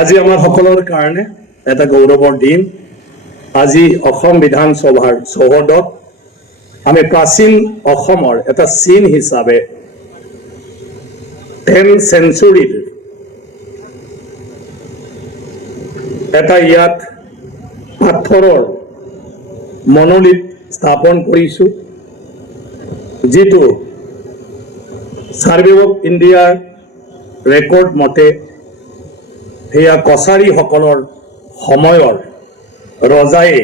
আজি আমাৰ সকলৰ কাৰণে এটা গৌৰৱৰ দিন। আজি অসম বিধানসভাৰ চৌহদত আমি প্ৰাচীন অসমৰ এটা চিন হিচাপে 10th centuryৰ এটা ইয়াত পাথৰৰ মনোলিথ স্থাপন কৰিছোঁ, যিটো সাৰ্ভে অফ ইণ্ডিয়াৰ ৰেকৰ্ড মতে সেয়া কছাৰীসকলৰ সময়ৰ ৰজায়ে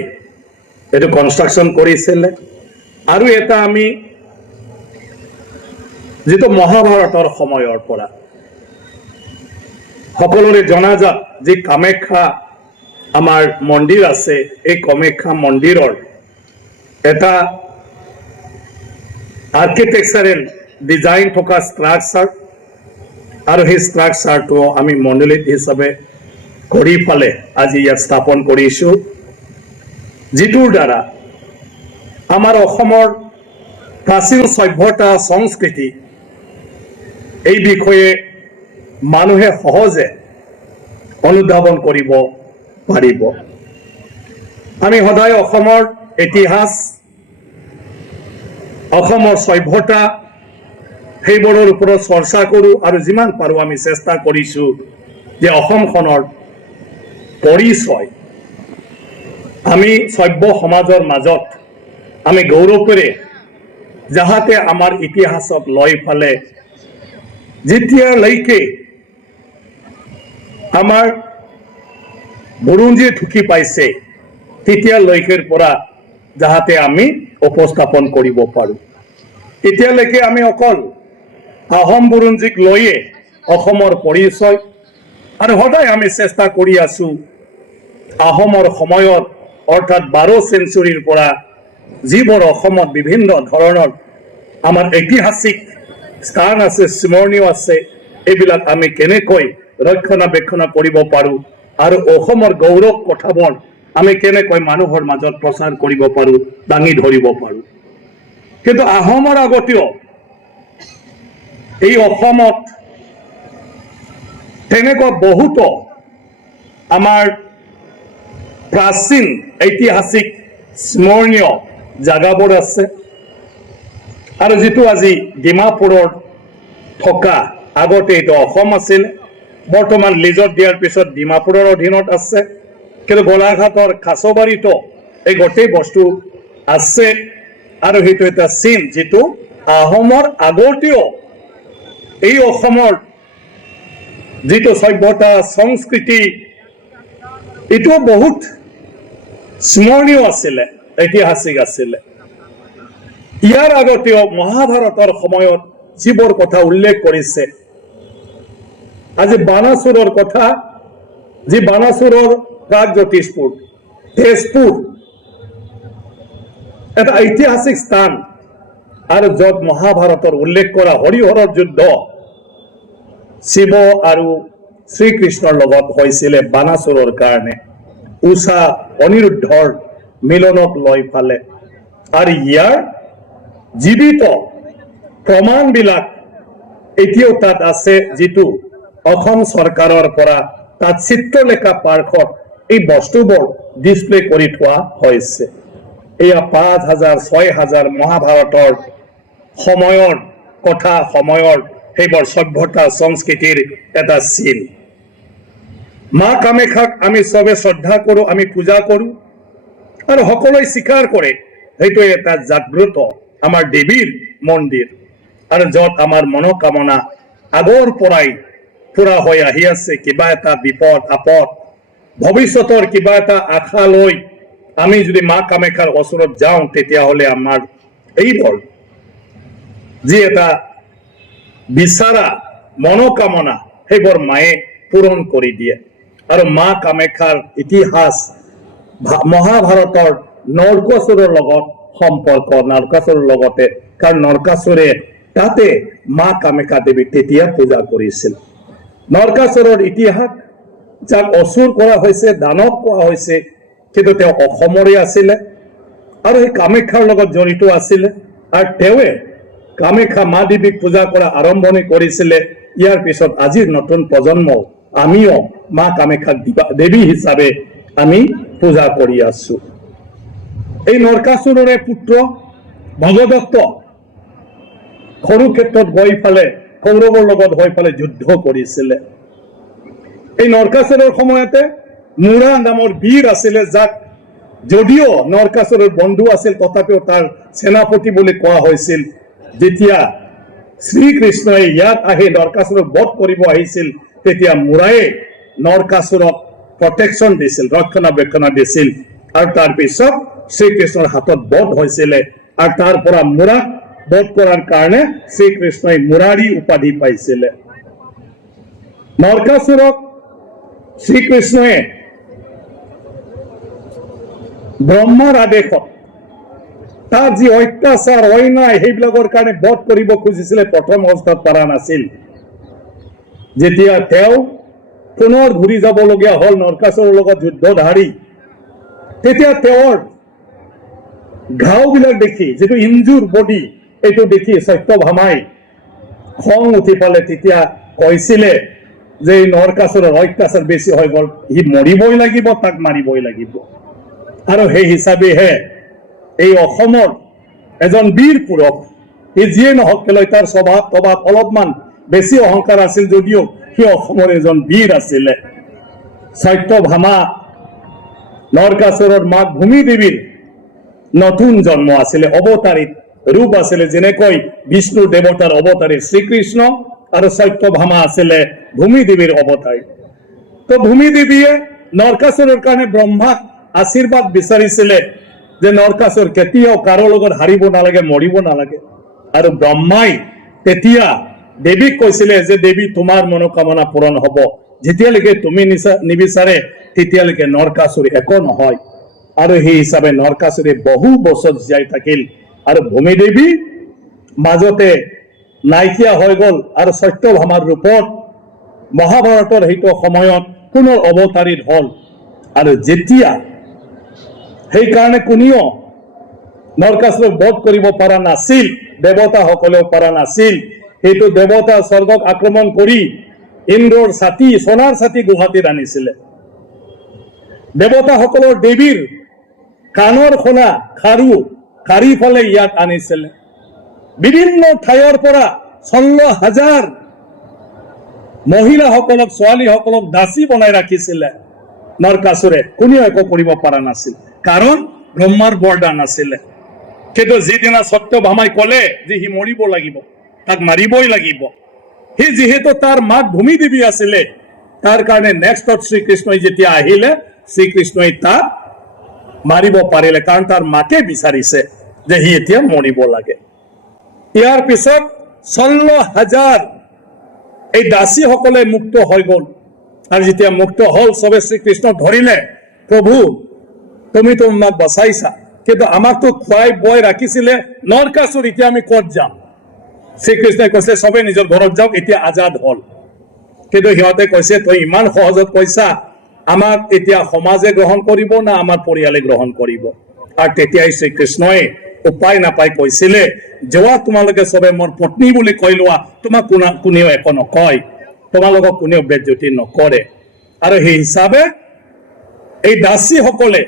এইটো কনষ্ট্ৰাকশ্যন কৰিছিলে। আৰু এটা আমি যিটো মহাভাৰতৰ সময়ৰ পৰা সকলোৰে জনাজাত যি কামাখ্যা আমাৰ মন্দিৰ আছে, এই কামাখ্যা মন্দিৰৰ এটা আৰ্কিটেকচাৰেল ডিজাইন থকা ষ্ট্ৰাকচাৰ, আৰু সেই ষ্ট্ৰাকচাৰটো আমি মনোলিথ হিচাপে কৰি ফালে আজি ইয়াত স্থাপন কৰিছোঁ, যিটোৰ দ্বাৰা আমাৰ অসমৰ প্ৰাচীন সভ্যতা সংস্কৃতি এই বিষয়ে মানুহে সহজে অনুধাৱন কৰিব পাৰিব। আমি সদায় অসমৰ ইতিহাস, অসমৰ সভ্যতা সেইবোৰৰ ওপৰত চৰ্চা কৰোঁ, আৰু যিমান পাৰোঁ আমি চেষ্টা কৰিছোঁ যে অসমখনৰ পৰিচয় আমি সভ্য সমাজৰ মাজত আমি গৌৰৱেৰে যাহাতে আমাৰ ইতিহাসক লৈ ফালে যেতিয়ালৈকে আমাৰ বুৰঞ্জীয়ে ঢুকি পাইছে তেতিয়ালৈকেৰ পৰা যাহাতে আমি উপস্থাপন কৰিব পাৰোঁ। এতিয়ালৈকে আমি অকল আহোম বুৰঞ্জীক লৈয়ে অসমৰ পৰিচয়, আৰু সদায় আমি চেষ্টা কৰি আছোঁ আহোমৰ সময়ত অৰ্থাৎ 12 চেঞ্চুৰীৰ পৰা যিবোৰ অসমত বিভিন্ন ধৰণৰ আমাৰ ঐতিহাসিক স্থান আছে, স্মৰণীয় আছে, এইবিলাক আমি কেনেকৈ ৰক্ষণাবেক্ষণ কৰিব পাৰোঁ, আৰু অসমৰ গৌৰৱ কথাবোৰ আমি কেনেকৈ মানুহৰ মাজত প্ৰচাৰ কৰিব পাৰোঁ, দাঙি ধৰিব পাৰোঁ। কিন্তু আহোমৰ আগতেও এই অসমত তেনেকুৱা বহুতো আমাৰ প্ৰাচীন ঐতিহাসিক স্মৰণীয় জাগাবোৰ আছে, আৰু যিটো আজি ডিমাপুৰত থকা, আগতে এইটো অসম আছিল, বৰ্তমান লিজত দিয়াৰ পিছত ডিমাপুৰৰ অধীনত আছে, কিন্তু গোলাঘাটৰ কাছবাৰীতো এই গোটেই বস্তু আছে, আৰু সেইটো এটা চিন যিটো আহোমৰ আগতেও এই অসমৰ যিটো সভ্যতা সংস্কৃতি এইটো বহুত স্মৰণীয় আছিলে, ঐতিহাসিক আছিলে। ইয়াৰ আগতেও মহাভাৰতৰ সময়ত যিবোৰ কথা উল্লেখ কৰিছে, আজি বানাসুৰৰ কথা, যি বানাসুৰৰ প্ৰাগজ্যোতিষপুৰ তেজপুৰ এটা ঐতিহাসিক স্থান, আৰু য'ত মহাভাৰতৰ উল্লেখ কৰা হৰিহৰৰ যুদ্ধ শিৱ আৰু শ্ৰীকৃষ্ণৰ লগত হৈছিলে বানাসুৰৰ কাৰণে, উষা অনিৰুদ্ধৰ মিলনক লৈ ফালে, আৰু ইয়াৰ জীৱিত প্ৰমাণবিলাক এতিয়াও তাত আছে, যিটো অসম চৰকাৰৰ পৰা তাত চিত্ৰলেখা পাৰ্কত এই বস্তুবোৰ ডিছপ্লে কৰি থোৱা হৈছে। এয়া 5000 6000 মহাভাৰতৰ সময়ৰ কথা, সময়ৰ সেইবোৰ সভ্যতা সংস্কৃতিৰ এটা চিন। মা কামাখ্যাক আমি চবে শ্ৰদ্ধা কৰোঁ, আমি পূজা কৰোঁ, আৰু সকলোৱে স্বীকাৰ কৰে সেইটো এটা জাগ্ৰত আমাৰ দেৱীৰ মন্দিৰ, আৰু য'ত আমাৰ মনোকামনা আগৰ পৰাই পুৰা হৈ আহি আছে। কিবা এটা বিপদ আপদ, ভৱিষ্যতৰ কিবা এটা আশা লৈ আমি যদি মা কামাখ্যাৰ ওচৰত যাওঁ, তেতিয়াহ'লে আমাৰ এইবোৰ যি এটা বিচাৰা মনোকামনা সেইবোৰ মায়ে পূৰণ কৰি দিয়ে। আৰু মা কামাখ্যাৰ ইতিহাস মহাভাৰতৰ নৰকাসুৰৰ লগত সম্পৰ্ক, নৰকাসুৰৰ লগতে, কাৰণ নৰকাসুৰে তাতে মা কামাখ্যা দেৱীক তেতিয়া পূজা কৰিছিল। নৰকাসুৰৰ ইতিহাস, যাক অসুৰ কৰা হৈছে, দানৱ কোৱা হৈছে, কিন্তু তেওঁ অসমৰে আছিলে, আৰু সেই কামাখ্যাৰ লগত জড়িত আছিলে, আৰু তেওঁৱে কামাখ্যা মা দেৱীক পূজা কৰা আৰম্ভণি কৰিছিলে। ইয়াৰ পিছত আজিৰ নতুন প্ৰজন্ম আমিও মা কামাখ্যাক দেৱী হিচাপে আমি পূজা কৰি আছো। এই নৰকাসুৰৰে পুত্ৰ ভগদত্ত কুৰুক্ষেত্ৰত গৈ ফালে কৌৰৱৰ লগত হৈ ফালে যুদ্ধ কৰিছিলে। এই নৰকাসুৰৰ সময়তে মুৰা নামৰ বীৰ আছিলে, যাক যদিও নৰকাসুৰৰ বন্ধু আছিল তথাপিও তাৰ সেনাপতি বুলি কোৱা হৈছিল। যেতিয়া শ্ৰীকৃষ্ণই ইয়াত আহি নৰকাসুৰক বধ কৰিব আহিছিল তেতিয়া মুৰায়ে নৰকাসুৰক প্ৰটেকশ্যন দিছিল, ৰক্ষণাবেক্ষণ দিছিল, আৰু তাৰ পিছত শ্ৰীকৃষ্ণৰ হাতত বধ হৈছিলে। আৰু তাৰ পৰা মুৰাক বধ কৰাৰ কাৰণে শ্ৰীকৃষ্ণই মুৰাৰী উপাধি পাইছিলে। নৰকাসুৰক শ্ৰীকৃষ্ণই ব্ৰহ্মাৰ আদেশত তাৰ যি অত্যাচাৰ অন্যায় সেইবিলাকৰ কাৰণে বধ কৰিব খুজিছিলে, প্ৰথম অৱস্থাত পৰা নাছিল। যেতিয়া তেওঁ পুনৰ ঘূৰি যাবলগীয়া হল নৰকাসুৰৰ লগত যুদ্ধত হাৰি, তেতিয়া তেওঁৰ ঘাওবিলাক দেখি, যিটো ইনজুৰ বডি, এইটো দেখি সত্যভামাই খং উঠি পালে। তেতিয়া কৈছিলে যে নৰকাসুৰৰ অত্যাচাৰ বেছি হৈ গল, সি মৰিবই লাগিব, তাক মাৰিবই লাগিব। আৰু সেই হিচাপেহে এই অসমৰ এজন বীৰ পুৰুষ, সি যিয়ে নহওক কেলৈ তাৰ স্বভাৱ অলপমান বেছি অহংকাৰ আছিল যদিও সি অসমৰ এজন বীৰ আছিলে। সত্যভামা নৰকাসুৰৰ মাক ভূমি দেৱীৰ নতুন জন্ম আছিলে, অৱতাৰিত ৰূপ আছিলে। যেনেকৈ বিষ্ণু দেৱতাৰ অৱতাৰী শ্ৰীকৃষ্ণ আৰু সত্যভামা আছিলে ভূমি দেৱীৰ অৱতাৰী। তো ভূমি দেৱীয়ে নৰকাসুৰৰ কাৰণে ব্ৰহ্মাক আশীৰ্বাদ বিচাৰিছিলে যে নৰকাসুৰ কেতিয়াও কাৰো লগত হাৰিব নালাগে, মৰিব নালাগে। আৰু ব্ৰহ্মাই তেতিয়া দেৱীক কৈছিলে যে দেৱী তোমাৰ মনোকামনা পূৰণ হব, যেতিয়ালৈকে তুমি নিবিচাৰে তেতিয়ালৈকে নৰকাসুৰ একো নহয়। আৰু সেই হিচাপে নৰকাসুৰে বহু বছৰ জীয়াই থাকিল আৰু ভূমি দেৱী মাজতে নাইকিয়া হৈ গল। আৰু সত্যভামাৰ ৰূপত মহাভাৰতৰ সেইটো সময়ত পুনৰ অৱতাৰিত হল। আৰু যেতিয়া সেইকাৰণে কোনেও নৰকাসুৰক বধ কৰিব পৰা নাছিল, দেৱতাসকলেও পৰা নাছিল। সেইটো দেৱতা স্বৰ্গক আক্ৰমণ কৰি ইন্দ্ৰৰ ছাতি, সোণাৰ ছাতি গুৱাহাটীত আনিছিলে। দেৱতাসকলৰ দেৱীৰ কাণৰ সোণা খাৰু কাঢ়ি ফালে ইয়াত আনিছিলে। বিভিন্ন ঠাইৰ পৰা 16,000 মহিলাসকলক, ছোৱালীসকলক দাসী বনাই ৰাখিছিলে নৰকাসুৰে। কোনেও একো কৰিব পৰা নাছিল, কাৰণ ব্ৰহ্মাৰ বৰদান আছিলে। কিন্তু যিদিনা সত্যভামাই কলে যে সি মৰিব লাগিব, তাক মাৰিবই লাগিব, সি যিহেতু তাৰ মাক ভূমি দেৱী আছিলে, তাৰ কাৰণে নেক্সটত শ্ৰীকৃষ্ণই যেতিয়া আহিলে শ্ৰীকৃষ্ণই তাক মাৰিব পাৰিলে, কাৰণ তাৰ মাকে বিচাৰিছে যে সি এতিয়া মৰিব লাগে। ইয়াৰ পিছত 16,000 এই দাসীসকলে মুক্ত হৈ গল। আৰু যেতিয়া মুক্ত হল চবে শ্ৰীকৃষ্ণক ধৰিলে, প্ৰভু তুমি তো আমাক বচাইছা, কিন্তু আমাকতো খুৱাই বই ৰাখিছিলে নৰকাসুৰ, এতিয়া আমি ক'ত যাম? শ্ৰীকৃষ্ণই কৈছে চবে নিজৰ ঘৰত যাওক, এতিয়া আজাদ হল। কিন্তু সিহঁতে কৈছে তই ইমান সহজত কৈছা, আমাক এতিয়া সমাজে গ্ৰহণ কৰিব না আমাৰ পৰিয়ালে গ্ৰহণ কৰিব? আৰু তেতিয়াই শ্ৰীকৃষ্ণই উপায় নাপাই কৈছিলে, যোৱা তোমালোকে চবে মোৰ পত্নী বুলি কৈ লোৱা, তোমাক কোনেও একো নকয়, তোমালোকক কোনেও বেজ্জতি নকৰে। আৰু সেই হিচাপে এই দাসীসকলে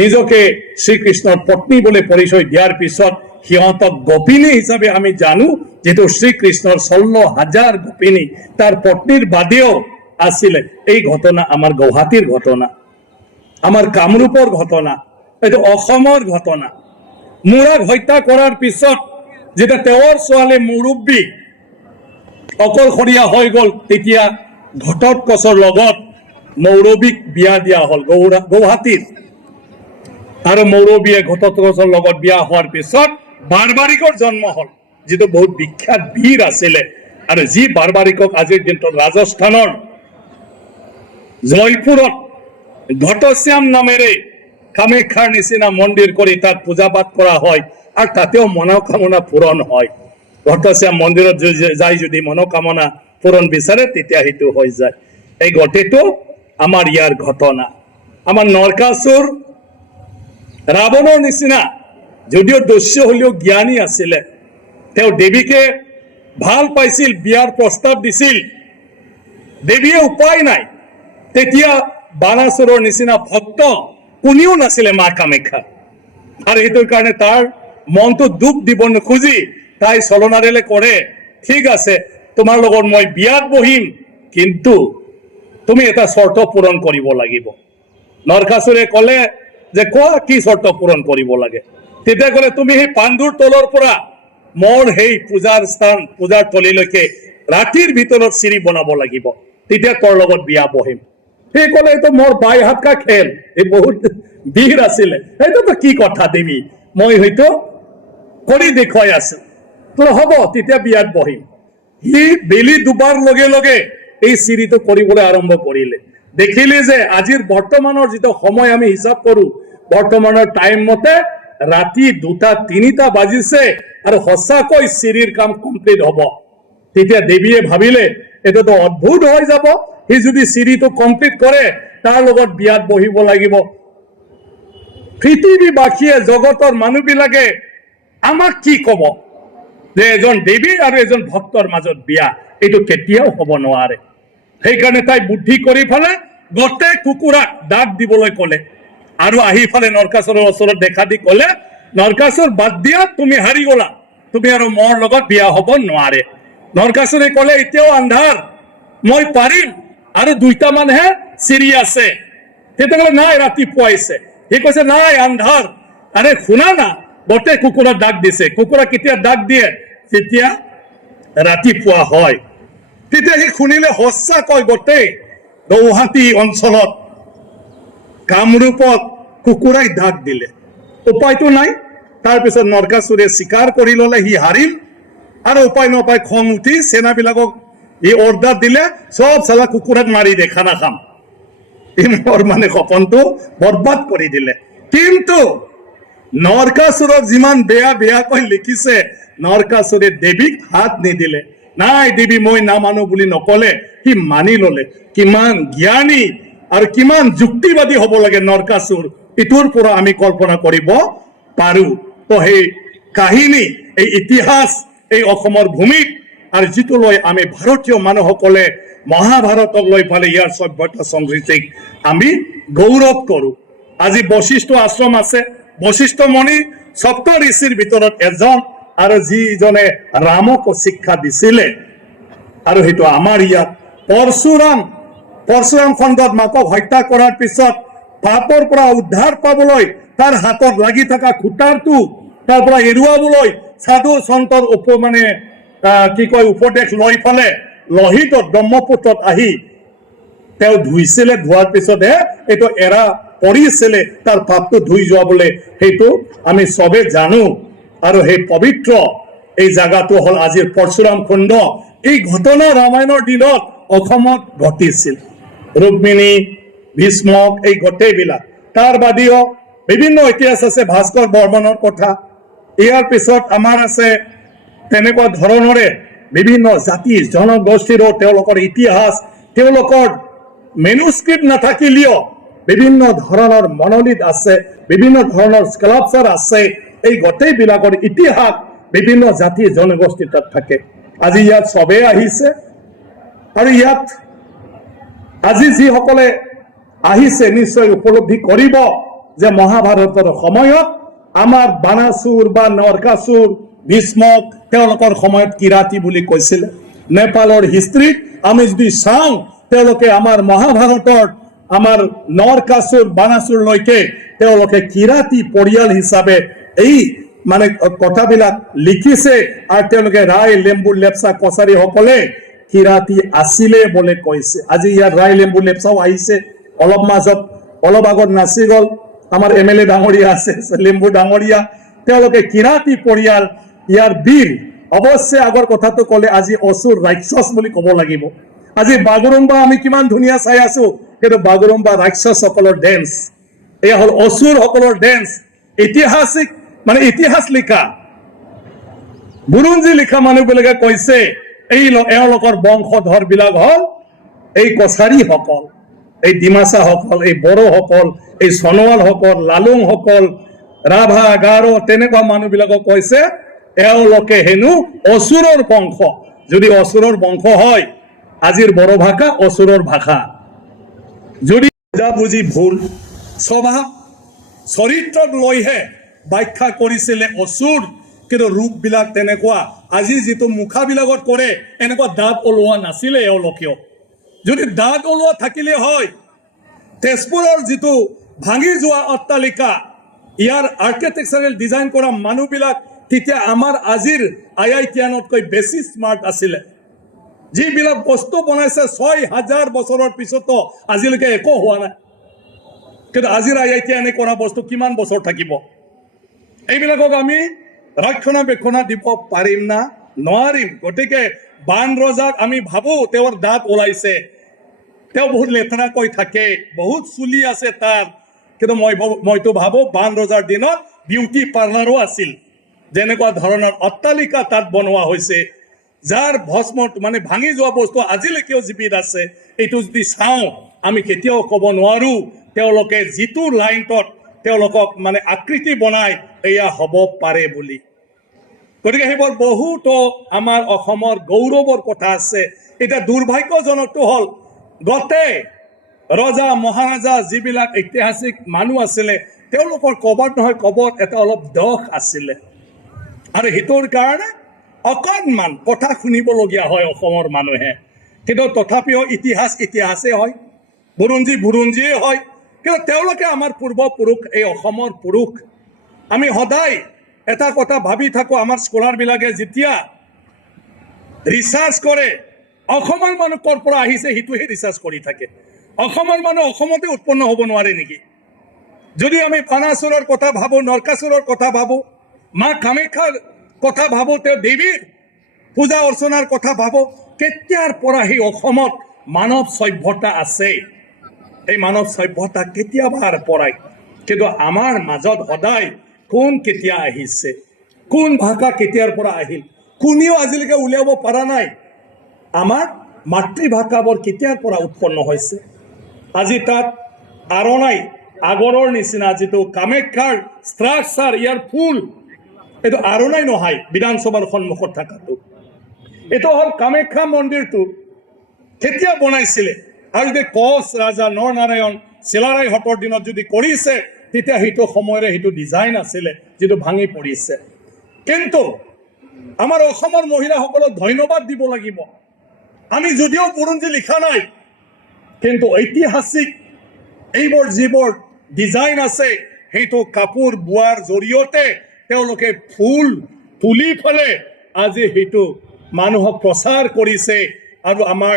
নিজকে শ্ৰীকৃষ্ণৰ পত্নী বুলি পৰিচয় দিয়াৰ পিছত সিহঁতক গোপিনী হিচাপে আমি জানো, যেহেতু শ্ৰীকৃষ্ণৰ 16,000 গোপিনী তাৰ পত্নীৰ বাদেও আছিলে। এই ঘটনা আমাৰ গুৱাহাটীৰ ঘটনা, আমাৰ কামৰূপৰ ঘটনা, এইটো অসমৰ ঘটনা। মুৰাক হত্যা কৰাৰ পিছত যেতিয়া তেওঁৰ ছোৱালী মুৰব্বী অকলশৰীয়া হৈ গল, তেতিয়া ঘটোৎকচৰ লগত মৌৰবীক বিয়া দিয়া হল গুৱাহাটীত। আৰু মৌৰবীয়ে ঘটোৎকচৰ লগত বিয়া হোৱাৰ পিছত বাৰবাৰিকৰ জন্ম হল, যিটো বহুত বিখ্যাত বীৰ আছিলে। আৰু যি বাৰবাৰিকক আজিৰ দিনটোত ৰাজস্থানৰ জয়পুৰত ঘটশ্যাম নামেৰে কামাখ্যাৰ নিচিনা মন্দিৰ কৰি তাত পূজা পাঠ কৰা হয়, আৰু তাতেও মনোকামনা পূৰণ হয়। ঘটশ্যাম মন্দিৰত যাই যদি মনোকামনা পূৰণ বিচাৰে তেতিয়া সেইটো হৈ যায়। এই গোটেইটো আমাৰ ইয়াৰ ঘটনা। আমাৰ নৰকাসুৰ ৰাৱণৰ নিচিনা যদিও দস্যু হলেও জ্ঞানী আছিলে, তেওঁ দেৱীকে ভাল পাইছিল, বিয়াৰ প্ৰস্তাৱ দিছিল, দেৱীয়ে উপায় নাই, তেতিয়া বানাসুৰৰ নিচিনা ভক্ত কোনেও নাছিলে মা কামাখ্যা। আৰু সেইটোৰ কাৰণে তাৰ মনটো দুখ দিব নোখোজি তাই ছলনাৰেলে কৰে, ঠিক আছে তোমাৰ লগত মই বিয়াত বহিম, কিন্তু তুমি এটা চৰ্ত পূৰণ কৰিব লাগিব। নৰকাসুৰে ক'লে যে কোৱা কি চৰ্ত পূৰণ কৰিব লাগে? তেতিয়া ক'লে তুমি সেই পাণ্ডুৰ তলৰ পৰা মোৰ সেই পূজাৰ স্থান পূজাৰ তলিলৈকে ৰাতিৰ ভিতৰত চিৰি বনাব লাগিব, তেতিয়া তোৰ লগত বিয়া বহিম। সেই ক'লে এইটো মোৰ বাই হাত কা খেল, এই বহুত বীৰ আছিলে, এইটোতো কি কথা দেৱী, মই হয়তো কৰি দেখুৱাই আছো, তোৰ হ'ব তেতিয়া বিয়াত বহিম। সি বেলি ডুবাৰ লগে লগে এই চিৰিটো কৰিবলৈ আৰম্ভ কৰিলে। দেখিলে যে আজিৰ বৰ্তমানৰ যিটো সময় আমি হিচাপ কৰো, বৰ্তমানৰ টাইম মতে ৰাতি 2-3টা বাজিছে আৰু সঁচাকৈ চিৰিৰ কাম কমপ্লিট হ'ব। তেতিয়া দেৱীয়ে ভাবিলে এটাতো অদ্ভুত হৈ যাব, সি যদি চিৰিটো কমপ্লিট কৰে তাৰ লগত বিয়াত বহিব লাগিব। পৃথিৱীবাসীয়ে জগতৰ মানুহবিলাকে আমাক কি ক'ব যে এজন দেৱী আৰু এজন ভক্তৰ মাজত বিয়া, এইটো কেতিয়াও হ'ব নোৱাৰে। সেইকাৰণে তাই বুদ্ধি কৰি ফালে গোটেই কুকুৰাক ডাক দিবলৈ ক'লে আৰু আহি ফালে নৰকাসুৰৰ ওচৰত দেখা দি ক'লে, নৰকাসুৰ বাদ দিয়া, তুমি হাৰি গলা, তুমি আৰু মোৰ লগত বিয়া হ'ব নোৱাৰে। নৰকাসুৰে ক'লে এতিয়াও আন্ধাৰ, মই পাৰিম, আৰু 2টা মানহে চিৰি আছে। তেতিয়া ক'লে নাই ৰাতিপুৱাইছে, সি কৈছে নাই আন্ধাৰ। আৰে শুনা না, গোটেই কুকুৰা ডাক দিছে। কুকুৰা কেতিয়া ডাক দিয়ে? যেতিয়া ৰাতিপুৱা হয়। তেতিয়া সি শুনিলে সঁচাকৈ গোটেই গুৱাহাটী অঞ্চলত কামৰূপত কুকুৰাই ডাক দিলে। উপায়তো নাই, তাৰপিছত নৰকাসুৰে স্বীকাৰ কৰি ললে সি হাৰিল, আৰু উপায় নাপায় খং উঠি সেনাবিলাকক ই অৰ্ডাৰ দিলে, চব চালা কুকুৰাক মাৰি দে, খানা খাম। মোৰ মানে সপোনটো বৰবাদ কৰি দিলে। কিন্তু নৰকাসুৰৰ যিমান বেয়া বেয়াকৈ লিখিছে, নৰকাসুৰে দেৱীক হাত নিদিলে। নাই দেৱী মই নামানো বুলি নকলে, সি মানি ললে। কিমান জ্ঞানী আৰু কিমান যুক্তিবাদী হ'ব লাগে নৰকাসুৰ, ইটোৰ পৰা আমি কল্পনা কৰিব পাৰো। তো সেই কাহিনী, এই ইতিহাস এই অসমৰ ভূমিত, আৰু যিটো লৈ আমি ভাৰতীয় মানুহসকলে মহাভাৰতক লৈ ফালে ইয়াৰ সভ্যতা সংস্কৃতিক আমি গৌৰৱ কৰো। আজি বশিষ্ঠ আশ্ৰম আছে, বশিষ্ঠ মণি 7 ঋষিৰ ভিতৰত এজন, আৰু যিজনে ৰামক শিক্ষা দিছিলে। আৰু সেইটো আমাৰ ইয়াত পৰশুৰাম খণ্ডত মাকক হত্যা কৰাৰ পিছত পাপৰ পৰা উদ্ধাৰ পাবলৈ তাৰ হাতত লাগি থকা খুটাৰটো তাৰ পৰা এৰুৱাবলৈ সাধু সন্তৰ কি কয় উপদেশ লৈ ফালে লোহিতত ব্ৰহ্মপুত্ৰত আহি তেওঁ ধুইছিলে। ধোৱাৰ পিছতহে এইটো এৰা পৰিছিলে, তাৰ পাপটো ধুই যোৱাবলৈ, সেইটো আমি চবে জানো। আৰু সেই পবিত্ৰ এই জাগাটো হল আজিৰ পৰশুৰাম খণ্ড। এই ঘটনা ৰামায়ণৰ দিনত অসমত ঘটিছিল। ৰুক্মিণী, ভীষ্মক, এই গোটেইবিলাক। তাৰ বাদেও বিভিন্ন ইতিহাস আছে, ভাস্কৰ বৰ্মনৰ কথা। ইয়াৰ পিছত আমাৰ আছে তেনেকুৱা ধৰণৰে বিভিন্ন জাতি জনগোষ্ঠীৰো তেওঁলোকৰ ইতিহাস, তেওঁলোকৰ মেনুস্ক্ৰিপ্ট নাথাকিলেও বিভিন্ন ধৰণৰ মনোলিথ আছে, বিভিন্ন ধৰণৰ স্কাল্পচাৰ আছে। এই গোটেইবিলাকৰ ইতিহাস বিভিন্ন জাতি জনগোষ্ঠী তাত থাকে। আজি ইয়াত চবেই আহিছে, আৰু ইয়াত আজি যিসকলে আহিছে নিশ্চয় উপলব্ধি কৰিব যে মহাভাৰতৰ সময়ত আমাৰ বানাসুৰ বা নৰকাসুৰ, ভীষ্মক তেওঁলোকৰ সময়ত কিৰাতী বুলি কৈছিলে। নেপালৰ হিষ্ট্ৰীত আমি যদি চাওঁ, তেওঁলোকে আমাৰ মহাভাৰতৰ আমাৰ নৰকাসুৰ বানাসুৰলৈকে তেওঁলোকে কিৰাতী পৰিয়াল হিচাপে এই মানে কথাবিলাক লিখিছে। আৰু তেওঁলোকে ৰায়, লেম্বু, লেপচা, কছাৰী সকলে কিৰাতী আছিলে বুলি কৈছে। আজি ইয়াত ৰায়, লেম্বু, লেপচাও আহিছে, অলপ মাজত অলপ আগত নাচি গল আমাৰ MLA ডাঙৰীয়া আছে, লেম্বু ডাঙৰীয়া, তেওঁলোকে কিৰাতী পৰিয়াল, ইয়াৰ বীৰ। অৱশ্যে আগৰ কথাটো ক'লে আজি অসুৰ ৰাক্ষস বুলি ক'ব লাগিব। আজি বাগুৰুম্বা আমি কিমান ধুনীয়া চাই আছো, কিন্তু বাগুৰুম্বা ৰাক্ষসসকলৰ ডেন্স, এয়া হল অসুৰ সকলৰ ডেন্স। ঐতিহাসিক মানে ইতিহাস লিখা বুৰঞ্জী লিখা মানুহবিলাকে কৈছে এওঁলোকৰ বংশধৰ বিলাক হল এই কছাৰী সকল, এই ডিমাচা সকল, এই বড়ো সকল, এই সোণোৱাল সকল, লালুং সকল, ৰাভা, গাৰো, তেনেকুৱা মানুহবিলাকক কৈছে এওঁলোকে হেনো অসুৰৰ বংশ। যদি অসুৰৰ বংশ হয়, আজিৰ বড়ো ভাষা অসুৰৰ ভাষা যদি বুজি ভুল স্বভাৱ চৰিত্ৰক লৈহে ব্যাখ্যা কৰিছিলে অসুৰ কিন্তু ৰূপবিলাক তেনেকুৱা আজি যিটো মুখাবিলাকত কৰে এনেকুৱা দাঁত ওলোৱা নাছিলে এওঁলোকেও যদি দাঁত ওলোৱা থাকিলে হয় তেজপুৰৰ যিটো ভাঙি যোৱা অট্টালিকা ইয়াৰ আৰ্কিটেকচাৰেল ডিজাইন কৰা মানুহবিলাক তেতিয়া আমাৰ আজিৰ আইআইটিয়ানতকৈ বেছি স্মাৰ্ট আছিলে যিবিলাক বস্তু বনাইছে ৬,০০০ বছৰৰ পিছতো আজিলৈকে একো হোৱা নাই কিন্তু আজিৰ আইআইটিয়ানে কৰা বস্তু কিমান বছৰ থাকিব এইবিলাকক আমি ৰক্ষণাবেক্ষণ দিব পাৰিম না নোৱাৰিম গতিকে বান ৰজাক আমি ভাবো তেওঁৰ দাঁত ওলাইছে তেওঁ বহুত লেতেৰাকৈ থাকে বহুত চুলি আছে তাৰ কিন্তু মইতো ভাবো বান ৰজাৰ দিনত বিউটি পাৰ্লাৰো আছিল যেনেকুৱা ধৰণৰ অট্টালিকা তাত বনোৱা হৈছে যাৰ ভস্ম মানে ভাঙি যোৱা বস্তু আজিলৈকেও জীৱিত আছে এইটো যদি চাওঁ আমি কেতিয়াও ক'ব নোৱাৰো তেওঁলোকে যিটো লাইনত তেওঁলোকক মানে আকৃতি বনাই এয়া হ'ব পাৰে বুলি গতিকে সেইবোৰ বহুতো আমাৰ অসমৰ গৌৰৱৰ কথা আছে এতিয়া দুৰ্ভাগ্যজনকটো হ'ল গোটেই ৰজা মহাৰাজা যিবিলাক ঐতিহাসিক মানুহ আছিলে তেওঁলোকৰ কবত নহয় কবত এটা অলপ দোষ আছিলে আৰু সেইটোৰ কাৰণে অকণমান কথা শুনিবলগীয়া হয় অসমৰ মানুহে কিন্তু তথাপিও ইতিহাসে হয় বুৰঞ্জীয়ে হয় কিন্তু তেওঁলোকে আমাৰ পূৰ্বপুৰুষ এই অসমৰ পুৰুষ আমি সদায় এটা কথা ভাবি থাকো আমাৰ স্কলাৰবিলাকে যেতিয়া ৰিচাৰ্চ কৰে অসমৰ মানুহ ক'ৰ পৰা আহিছে সেইটোহে ৰিচাৰ্চ কৰি থাকে অসমৰ মানুহ অসমতে উৎপন্ন হ'ব নোৱাৰে নেকি যদি আমি বানাসুৰৰ কথা ভাবো নৰকাসুৰৰ কথা ভাবো মা কামাখ্যাৰ কথা ভাবো তেওঁ দেৱীৰ পূজা অৰ্চনাৰ কথা ভাবো কেতিয়াৰ পৰা সেই অসমত মানৱ সভ্যতা আছে এই মানৱ সভ্যতা কেতিয়াবাৰ পৰাই কিন্তু আমাৰ মাজত সদায় কোন কেতিয়া আহিছে কোন ভাষা কেতিয়াৰ পৰা আহিল কোনেও আজিলৈকে উলিয়াব পৰা নাই আমাৰ মাতৃভাষাবোৰ কেতিয়াৰ পৰা উৎপন্ন হৈছে আজি তাত আৰণাই আগৰৰ নিচিনা যিটো কামাখ্যাৰ ষ্ট্ৰাকচাৰ ইয়াৰ ফুল এইটো আৰণাই নহয় বিধানসভাৰ সন্মুখত থকাটো এইটো হ'ল কামাখ্যা মন্দিৰটো কেতিয়া বনাইছিলে আৰু যদি কোচ ৰাজা নৰনাৰায়ণ চিলাৰায়হঁতৰ দিনত যদি কৰিছে তেতিয়া সেইটো সময়ৰে সেইটো ডিজাইন আছিলে যিটো ভাঙি পৰিছে কিন্তু আমাৰ অসমৰ মহিলাসকলক ধন্যবাদ দিব লাগিব আমি যদিও বুৰঞ্জী লিখা নাই কিন্তু ঐতিহাসিক এইবোৰ যিবোৰ ডিজাইন আছে সেইটো কাপোৰ বোৱাৰ জৰিয়তে তেওঁলোকে ফুল তুলি ফেলে আজি সেইটো মানুহক প্ৰচাৰ কৰিছে আৰু আমাৰ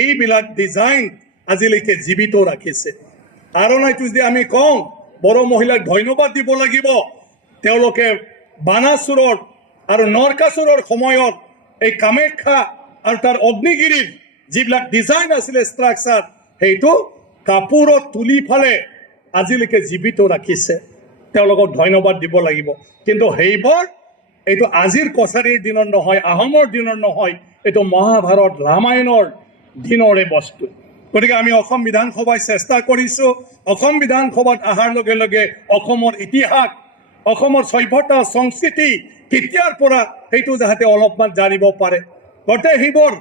এইবিলাক ডিজাইন আজিলৈকে জীৱিত ৰাখিছে আৰণাইটো যদি আমি কওঁ বড়ো মহিলাক ধন্যবাদ দিব লাগিব তেওঁলোকে বানাসুৰৰ আৰু নৰকাসুৰৰ সময়ত এই কামাখ্যা আৰু তাৰ অগ্নিগিৰিৰ যিবিলাক ডিজাইন আছিলে ষ্ট্ৰাকচাৰ সেইটো কাপোৰত তুলি ফেলে আজিলৈকে জীৱিত ৰাখিছে তেওঁলোকক ধন্যবাদ দিব লাগিব কিন্তু সেইবোৰ এইটো আজিৰ কছাৰীৰ দিনৰ নহয় আহোমৰ দিনৰ নহয় এইটো মহাভাৰত ৰামায়ণৰ দিনৰে বস্তু গতিকে আমি অসম বিধানসভাই চেষ্টা কৰিছোঁ অসম বিধানসভাত অহাৰ লগে লগে অসমৰ ইতিহাস অসমৰ সভ্যতা সংস্কৃতি কেতিয়াৰ পৰা সেইটো যাতে অলপমান জানিব পাৰে গোটেই সেইবোৰ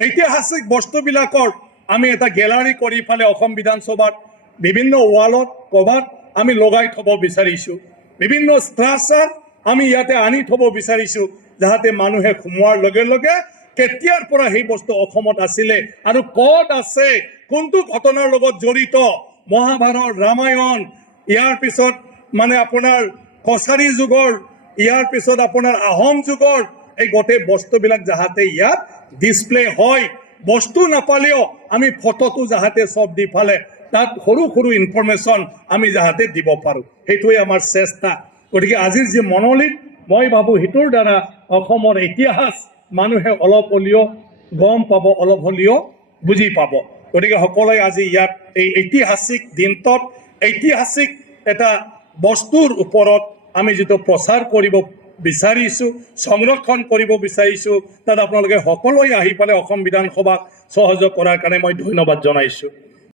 ঐতিহাসিক বস্তুবিলাকৰ আমি এটা গেলাৰী কৰি পেলাই অসম বিধানসভাত বিভিন্ন ৱালত ক'ৰবাত আমি লগাই থ'ব বিচাৰিছোঁ বিভিন্ন ষ্ট্ৰাকচাৰ আমি ইয়াতে আনি থ'ব বিচাৰিছোঁ যাতে মানুহে সোমোৱাৰ লগে লগে কেতিয়াৰ পৰা সেই বস্তু অসমত আছিলে আৰু ক'ত আছে কোনটো ঘটনাৰ লগত জড়িত মহাভাৰত ৰামায়ণ ইয়াৰ পিছত মানে আপোনাৰ কছাৰী যুগৰ ইয়াৰ পিছত আপোনাৰ আহোম যুগৰ এই গোটেই বস্তুবিলাক যাতে ইয়াত ডিসপ্লে হয় বস্তু নাপালেও আমি ফটোটো যাতে সব দি ফালে তাত সৰু সৰু ইনফৰমেশ্যন আমি যাতে দিব পাৰোঁ সেইটোৱে আমাৰ চেষ্টা গতিকে আজিৰ যি মনোলিত মই ভাবোঁ সেইটোৰ দ্বাৰা অসমৰ ইতিহাস মানুহে অলপ হ'লেও গম পাব অলপ হ'লেও বুজি পাব গতিকে সকলোৱে আজি ইয়াত এই ঐতিহাসিক দিনটোত ঐতিহাসিক এটা বস্তুৰ ওপৰত আমি যিটো প্ৰচাৰ কৰিব বিচাৰিছোঁ সংৰক্ষণ কৰিব বিচাৰিছোঁ তাত আপোনালোকে সকলোৱে আহি পেলাই অসম বিধানসভাক সহযোগ কৰাৰ কাৰণে মই ধন্যবাদ জনাইছোঁ